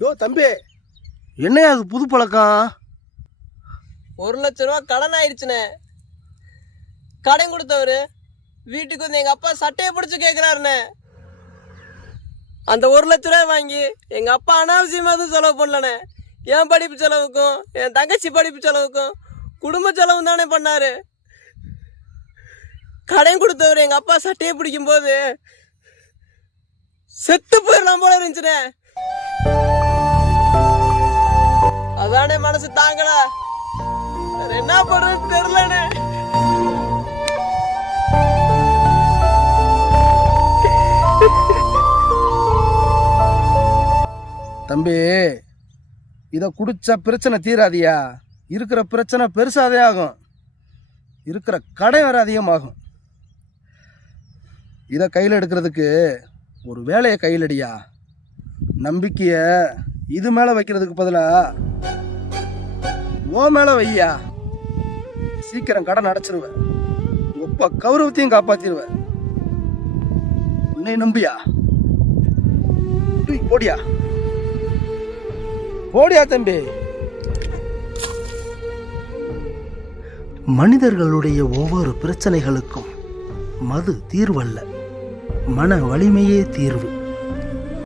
யோ தம்பி என்னையா அது புது பழக்கம்? ஒரு லட்ச ரூபா கடன் ஆயிடுச்சுனே. கடன் கொடுத்தவரு வீட்டுக்கு வந்து எங்கள் அப்பா சட்டையை பிடிச்சி கேட்குறாருண்ணே அந்த ஒரு லட்ச ரூபாய் வாங்கி எங்கள் அப்பா அனாவசியமா எதுவும் செலவு பண்ணலண்ணே என் படிப்பு செலவுக்கும் என் தங்கச்சி படிப்பு செலவுக்கும் குடும்ப செலவும் தானே பண்ணார். கடன் கொடுத்தவர் எங்கள் அப்பா சட்டையை பிடிக்கும்போது செத்து போயிடலாம் போல இருந்துச்சுண்ணே மனசு தாங்கல. என்ன பண்றதுன்னு தெரியலண்ணே. தம்பி இதை குடிச்சா பிரச்சனை தீராதியா? இருக்கிற பிரச்சனை பெருசாதே ஆகும். இருக்கிற கடை வேற அதிகமாகும். இதை கையில் எடுக்கிறதுக்கு ஒரு வேலையை கையில் அடியா நம்பிக்கையை இது மேலே வைக்கிறதுக்கு பதிலாக ஓ மேலே வையா சீக்கிரம் கடன் அடைச்சிருவேன் ஒப்ப கௌரவத்தையும் காப்பாத்திடுவேன் உன்னை நம்பியா? போடியா? போடியா தம்பி. மனிதர்களுடைய ஒவ்வொரு பிரச்சனைகளுக்கும் மது தீர்வல்ல. மன வலிமையே தீர்வு.